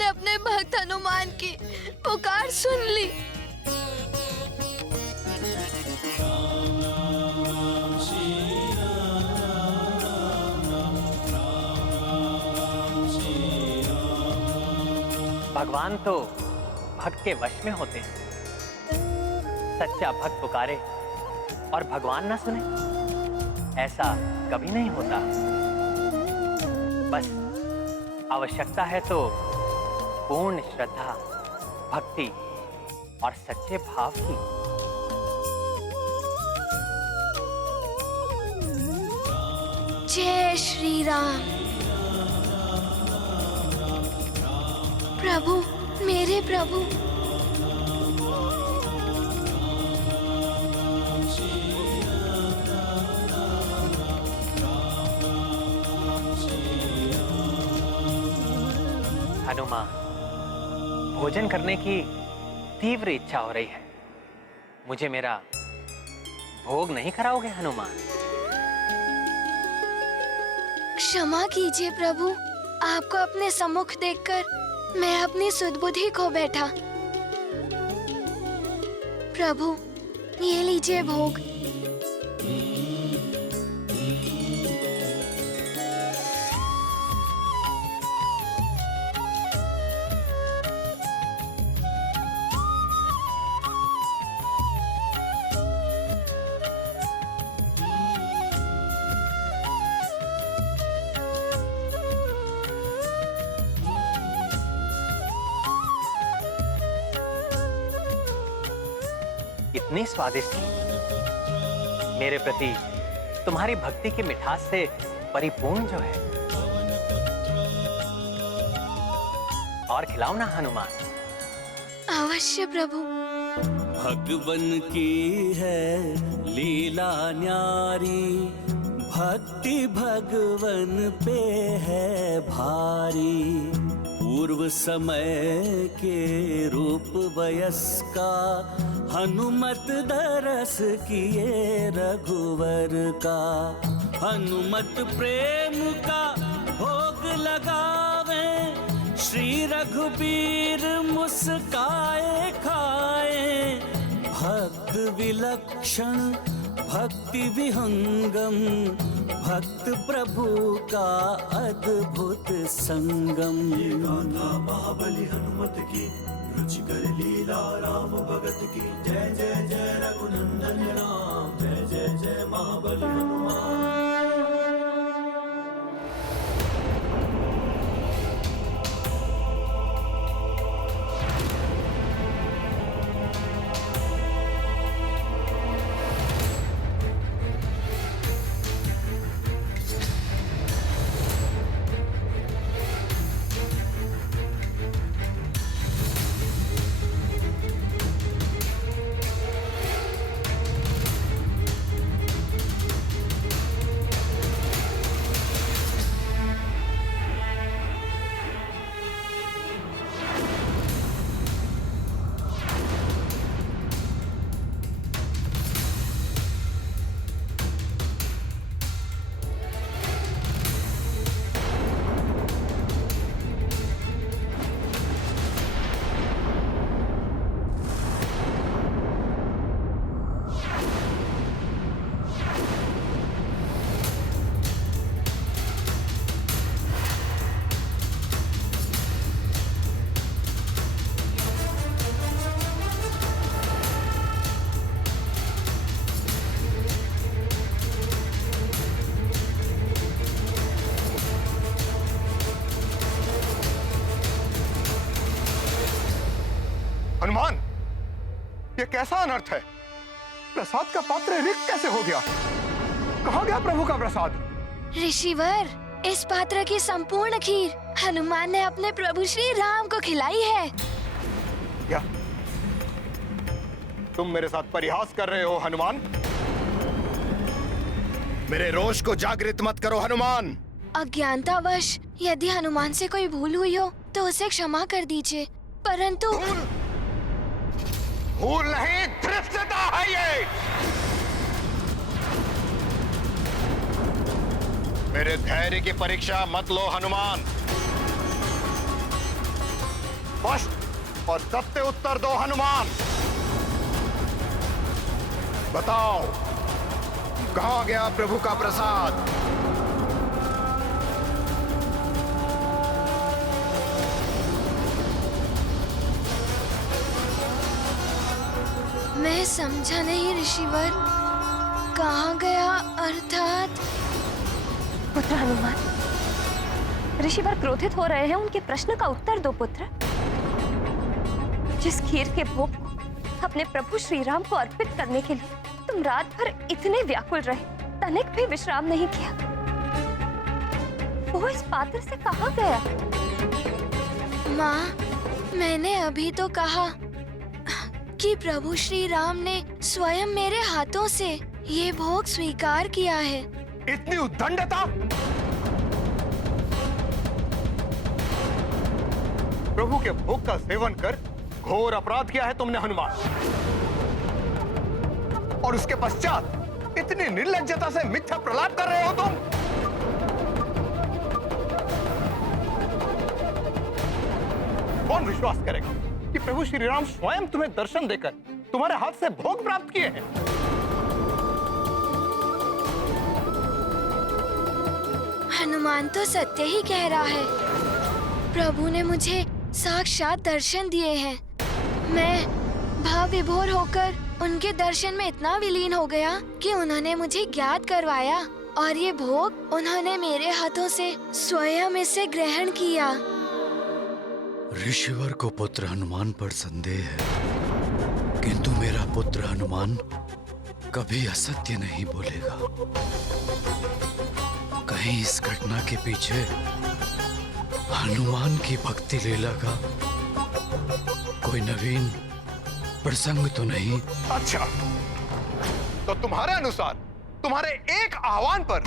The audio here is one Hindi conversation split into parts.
आपने अपने भक्त हनुमान की पुकार सुन ली। भगवान तो भक्त के वश में होते हैं। सच्चा भक्त पुकारे और भगवान ना सुने, ऐसा कभी नहीं होता। बस आवश्यकता है तो पूर्ण श्रद्धा, भक्ति और सच्चे भाव की। जय श्री राम। प्रभु, मेरे प्रभु। हनुमान, भोजन करने की तीव्र इच्छा हो रही है। मुझे मेरा भोग नहीं कराओगे हनुमान? क्षमा कीजिए प्रभु, आपको अपने सम्मुख देखकर मैं अपनी सुध-बुद्धि खो बैठा। प्रभु, ये लीजिए भोग। इतनी स्वादिष्ट, मेरे प्रति तुम्हारी भक्ति की मिठास से परिपूर्ण जो है। और खिलाओ ना हनुमान। अवश्य प्रभु। भगवन की है लीला न्यारी, भक्ति भगवन पे है भारी। पूर्व समय के रूप वयस्का, हनुमत दरस किए रघुवर का। हनुमत प्रेम का भोग लगावे, श्री रघुबीर मुस्काए खाए। भक्त विलक्षण भक्ति विहंगम, भक्त प्रभु का अद्भुत संगम। ये गाथा महाबली हनुमत की, रुचिकर लीला राम भगत की। जय जय जय रघुनंदन राम, जय जय जय महाबली हनुमान। हनुमान, ये कैसा अनर्थ है? प्रसाद का पात्र रिक्त कैसे हो गया? कहाँ गया प्रभु का प्रसाद? ऋषिवर, इस पात्र की संपूर्ण खीर हनुमान ने अपने प्रभु श्री राम को खिलाई है। क्या तुम मेरे साथ परिहास कर रहे हो हनुमान? मेरे रोष को जागृत मत करो हनुमान। अज्ञानतावश यदि हनुमान से कोई भूल हुई हो तो उसे क्षमा कर दीजिए, परंतु भूल नहीं, धृष्टता है ये। मेरे धैर्य की परीक्षा मत लो हनुमान। स्पष्ट और सत्य उत्तर दो हनुमान। बताओ, कहां गया प्रभु का प्रसाद? मैं समझा नहीं ऋषिवर, कहाँ गया अर्थात? पुत्र हनुमान, ऋषिवर क्रोधित हो रहे हैं, उनके प्रश्न का उत्तर दो पुत्र। जिस खीर के भोग को अपने प्रभु श्री राम को अर्पित करने के लिए तुम रात भर इतने व्याकुल रहे, तनिक भी विश्राम नहीं किया, वो इस पात्र से कहाँ गया? माँ, मैंने अभी तो कहा कि प्रभु श्री राम ने स्वयं मेरे हाथों से ये भोग स्वीकार किया है। इतनी उद्दंडता! प्रभु के भोग का सेवन कर घोर अपराध किया है तुमने हनुमान, और उसके पश्चात इतनी निर्लज्जता से मिथ्या प्रलाप कर रहे हो तुम। कौन विश्वास करेगा कि प्रभु श्री राम स्वयं तुम्हें दर्शन देकर तुम्हारे हाथ से भोग प्राप्त किए हैं? हनुमान तो सत्य ही कह रहा है। प्रभु ने मुझे साक्षात दर्शन दिए हैं। मैं भाव विभोर होकर उनके दर्शन में इतना विलीन हो गया कि उन्होंने मुझे ज्ञात करवाया, और ये भोग उन्होंने मेरे हाथों से स्वयं इसे ग्रहण किया। ऋषिवर को पुत्र हनुमान पर संदेह है, किंतु मेरा पुत्र हनुमान कभी असत्य नहीं बोलेगा। कहीं इस घटना के पीछे हनुमान की भक्ति लीला का कोई नवीन प्रसंग तो नहीं? अच्छा, तो तुम्हारे अनुसार तुम्हारे एक आह्वान पर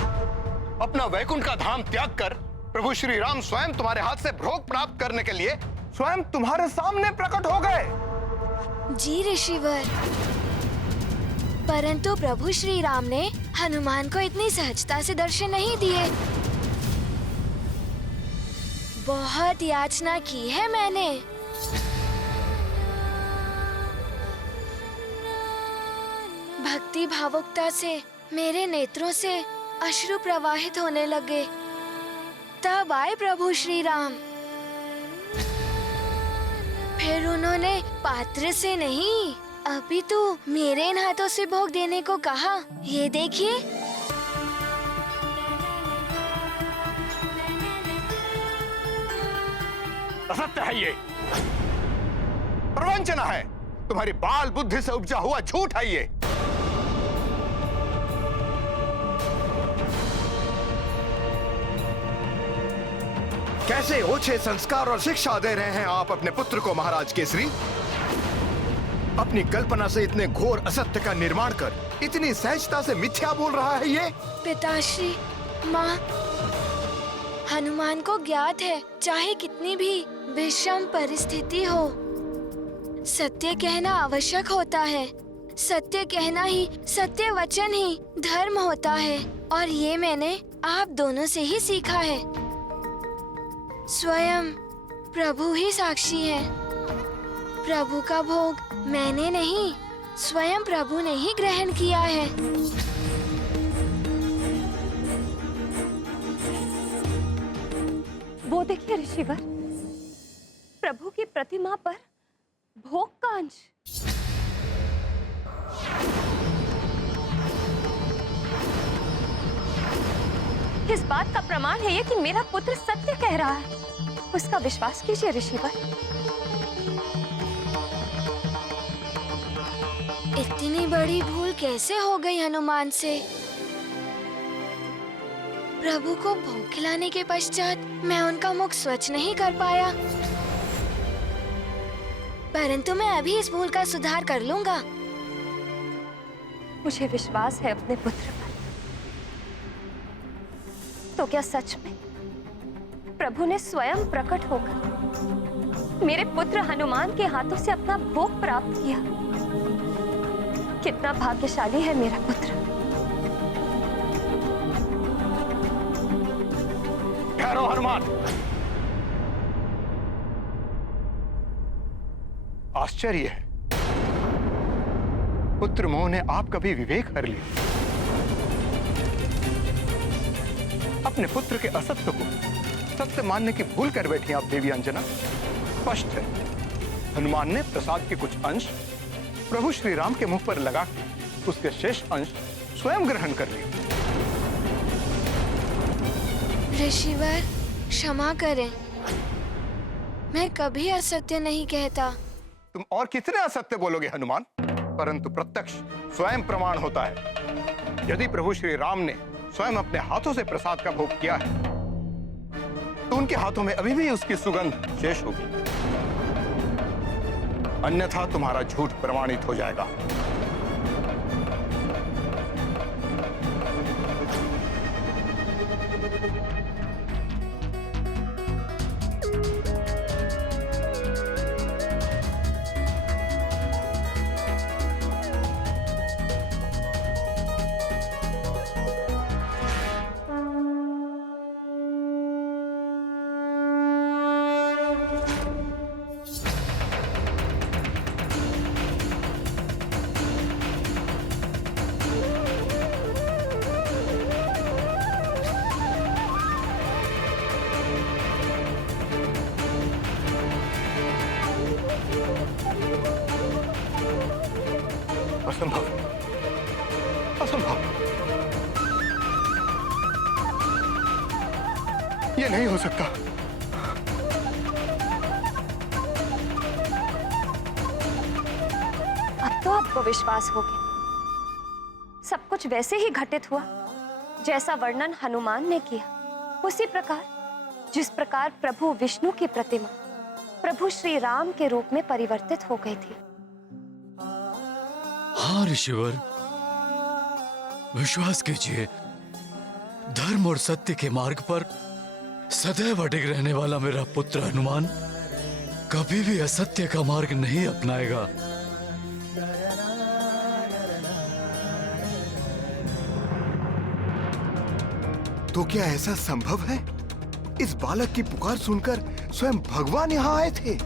अपना वैकुंठ का धाम त्याग कर प्रभु श्री राम स्वयं तुम्हारे हाथ से भोग प्राप्त करने के लिए स्वयं तुम्हारे सामने प्रकट हो गए। जी ऋषिवर, परंतु प्रभु श्री राम ने हनुमान को इतनी सहजता से दर्शन नहीं दिए। बहुत याचना की है मैंने। भक्ति भावुकता से मेरे नेत्रों से अश्रु प्रवाहित होने लगे। तब आए प्रभु श्री राम। फिर उन्होंने पात्र से नहीं, अपितु मेरे इन हाथों से भोग देने को कहा। ये देखिए। असत्य है ये, प्रवंचना है, तुम्हारी बाल बुद्धि से उपजा हुआ झूठ है ये। कैसे ओछे संस्कार और शिक्षा दे रहे हैं आप अपने पुत्र को महाराज केसरी? अपनी कल्पना से इतने घोर असत्य का निर्माण कर इतनी सहजता से मिथ्या बोल रहा है ये। पिताश्री, माँ, हनुमान को ज्ञात है, चाहे कितनी भी विषम परिस्थिति हो, सत्य कहना आवश्यक होता है। सत्य कहना ही, सत्य वचन ही धर्म होता है, और ये मैंने आप दोनों से ही सीखा है। स्वयं प्रभु ही साक्षी है। प्रभु का भोग मैंने नहीं, स्वयं प्रभु ने ही ग्रहण किया है। वो देखिए ऋषिवर, प्रभु की प्रतिमा पर भोग का अंश। इस बात का प्रमाण है ये कि मेरा पुत्र सत्य कह रहा है। उसका विश्वास कीजिए ऋषिवर। इतनी बड़ी भूल कैसे हो गई हनुमान से? प्रभु को भोग खिलाने के पश्चात मैं उनका मुख स्वच्छ नहीं कर पाया, परंतु मैं अभी इस भूल का सुधार कर लूंगा। मुझे विश्वास है अपने पुत्र पर। तो क्या सच में प्रभु ने स्वयं प्रकट होकर मेरे पुत्र हनुमान के हाथों से अपना भोग प्राप्त किया? कितना भाग्यशाली है मेरा पुत्र। ठहरो हनुमान, आश्चर्य है, पुत्र मोह ने आपका भी विवेक हर लिया। अपने पुत्र के असत्य को सत्य मानने की भूल कर बैठी आप देवी अंजना। स्पष्ट है, हनुमान ने प्रसाद के कुछ अंश प्रभु श्री राम के मुख पर लगा के उसके शेष अंश स्वयं ग्रहण कर लिए। ऋषिवर, क्षमा करें, मैं कभी असत्य नहीं कहता। तुम और कितने असत्य बोलोगे हनुमान, परंतु प्रत्यक्ष स्वयं प्रमाण होता है। यदि प्रभु श्री राम ने स्वयं अपने हाथों से प्रसाद का भोग किया है तो उनके हाथों में अभी भी उसकी सुगंध शेष होगी, अन्यथा तुम्हारा झूठ प्रमाणित हो जाएगा। असंभव, असंभव, यह नहीं हो सकता। अब तो आपको विश्वास हो गया, सब कुछ वैसे ही घटित हुआ जैसा वर्णन हनुमान ने किया। उसी प्रकार जिस प्रकार प्रभु विष्णु की प्रतिमा प्रभु श्री राम के रूप में परिवर्तित हो गई थी। हाँ ऋषिवर, विश्वास कीजिए, धर्म और सत्य के मार्ग पर सदैव अडिग रहने वाला मेरा पुत्र हनुमान कभी भी असत्य का मार्ग नहीं अपनाएगा। तो क्या ऐसा संभव है? इस बालक की पुकार सुनकर स्वयं भगवान यहाँ आए थे।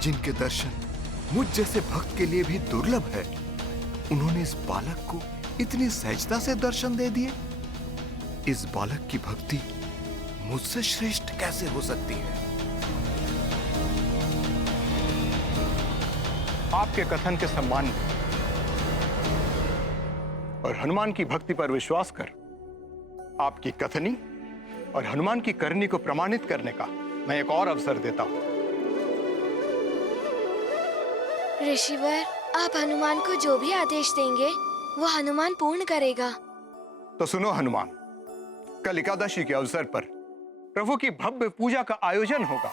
जिनके दर्शन मुझ जैसे भक्त के लिए भी दुर्लभ है, उन्होंने इस बालक को इतनी सहजता से दर्शन दे दिए। इस बालक की भक्ति मुझसे श्रेष्ठ कैसे हो सकती है? आपके कथन के सम्मान में और हनुमान की भक्ति पर विश्वास कर आपकी कथनी और हनुमान की करनी को प्रमाणित करने का मैं एक और अवसर देता हूं। ऋषिवर, आप हनुमान को जो भी आदेश देंगे वो हनुमान पूर्ण करेगा। तो सुनो हनुमान, कल एकादशी के अवसर पर प्रभु की भव्य पूजा का आयोजन होगा।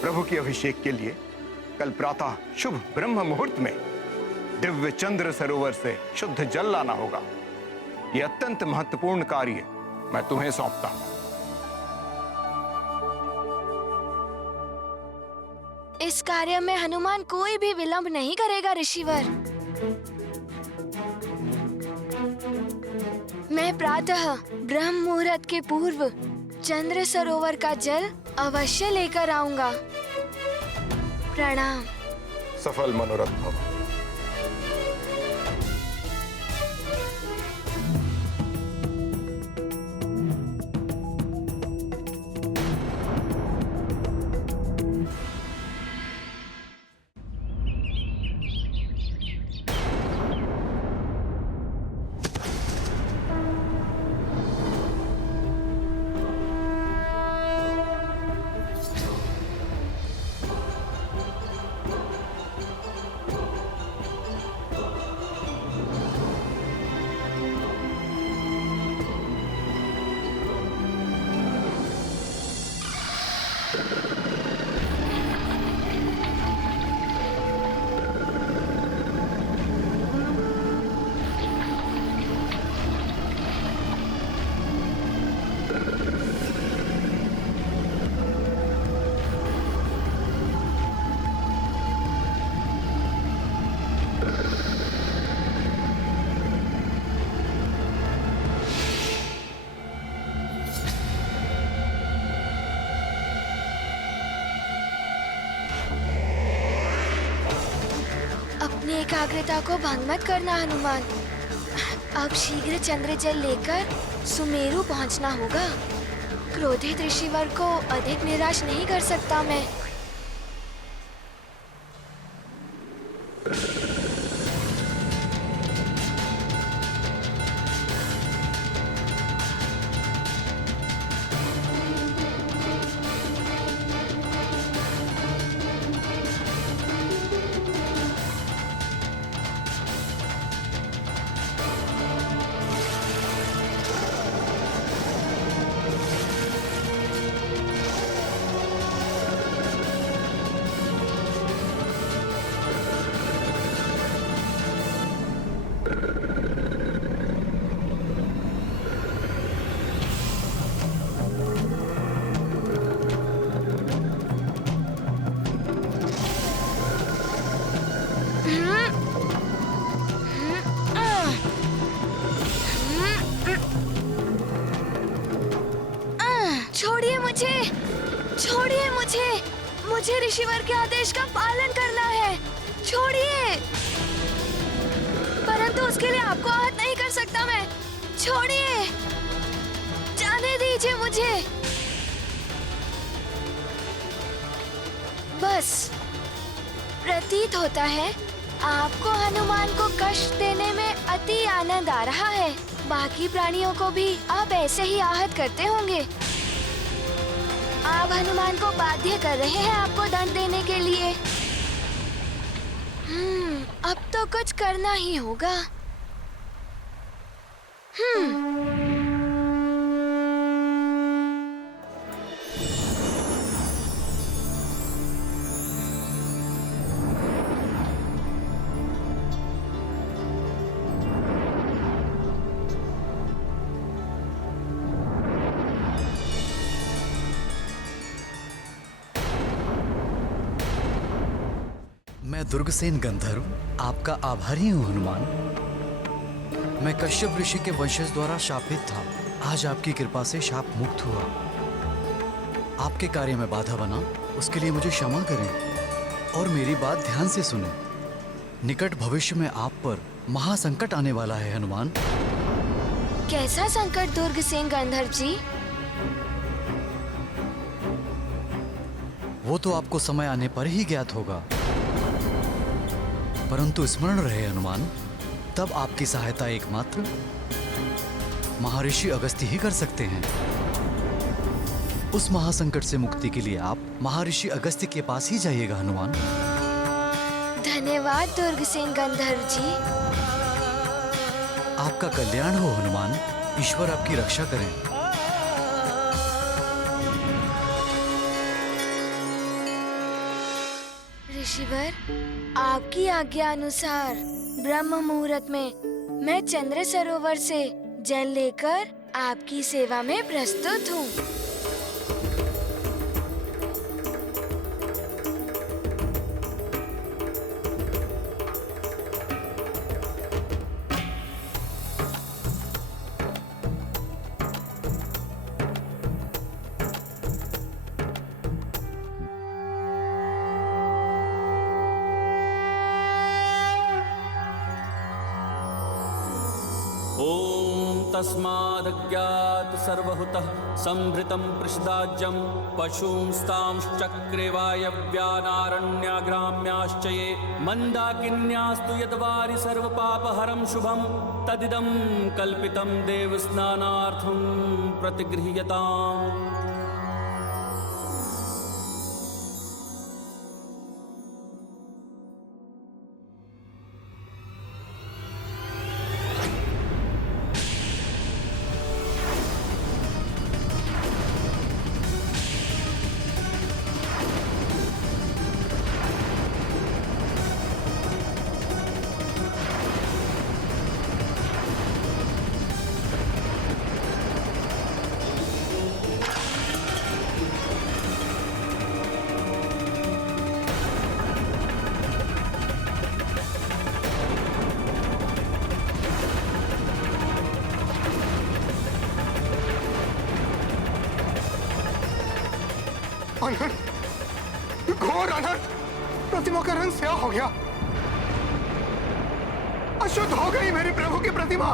प्रभु की अभिषेक के लिए कल प्रातः शुभ ब्रह्म मुहूर्त में दिव्य चंद्र सरोवर से शुद्ध जल लाना होगा। यह अत्यंत महत्वपूर्ण कार्य मैं तुम्हें सौंपता हूं। इस कार्य में हनुमान कोई भी विलंब नहीं करेगा ऋषिवर। मैं प्रातः ब्रह्म मुहूर्त के पूर्व चंद्र सरोवर का जल अवश्य लेकर आऊंगा। प्रणाम। सफल मनोरथ भव। अपनी एकाग्रता को भंग मत करना हनुमान। अब शीघ्र चंद्र जल लेकर सुमेरु पहुंचना होगा। क्रोधित ऋषिवर को अधिक निराश नहीं कर सकता मैं। छोड़िए मुझे, छोड़िए मुझे, मुझे ऋषिवर के आदेश का पालन करना है। छोड़िए, परंतु उसके लिए आपको आहत नहीं कर सकता मैं। छोड़िए, जाने दीजिए मुझे। बस प्रतीत होता है आपको हनुमान को कष्ट देने में अति आनंद आ रहा है। बाकी प्राणियों को भी आप ऐसे ही आहत करते होंगे। आप हनुमान को बाध्य कर रहे हैं आपको दंड देने के लिए। अब तो कुछ करना ही होगा। मैं दुर्गसेन गंधर्व आपका आभारी हूँ हनुमान। मैं कश्यप ऋषि के वंशज द्वारा शापित था। आज आपकी कृपा से शाप मुक्त हुआ। आपके कार्य में बाधा बना, उसके लिए मुझे क्षमा करें और मेरी बात ध्यान से सुनें। निकट भविष्य में आप पर महासंकट आने वाला है हनुमान। कैसा संकट दुर्गसेन गंधर्व जी? वो तो आपको समय आने पर ही ज्ञात होगा, परंतु स्मरण रहे हनुमान, तब आपकी सहायता एकमात्र महर्षि अगस्त्य ही कर सकते हैं। उस महासंकट से मुक्ति के लिए आप महर्षि अगस्त्य के पास ही जाइएगा हनुमान। धन्यवाद दुर्गसेन गंधर्व जी। आपका कल्याण हो हनुमान। ईश्वर आपकी रक्षा करें। ऋषिवर, आपकी आज्ञा अनुसार ब्रह्म मुहूर्त में मैं चंद्र सरोवर से जल लेकर आपकी सेवा में प्रस्तुत हूँ। तस्मादज्ञात सर्वहुतः संभृतं पृषदाज्यं पशूंस्तांश्चक्रे वायव्यानारण्याग्राम्याश्च ये मन्दाकिन्यास्तु यद्वारि सर्वपापहरं शुभं तदिदं कल्पितं देवस्नानार्थं प्रतिगृह्यताम्। अनर्थ, घोर अनर्थ, प्रतिमा का रंग स्याह हो गया। अशुद्ध हो गई मेरी प्रभु की प्रतिमा।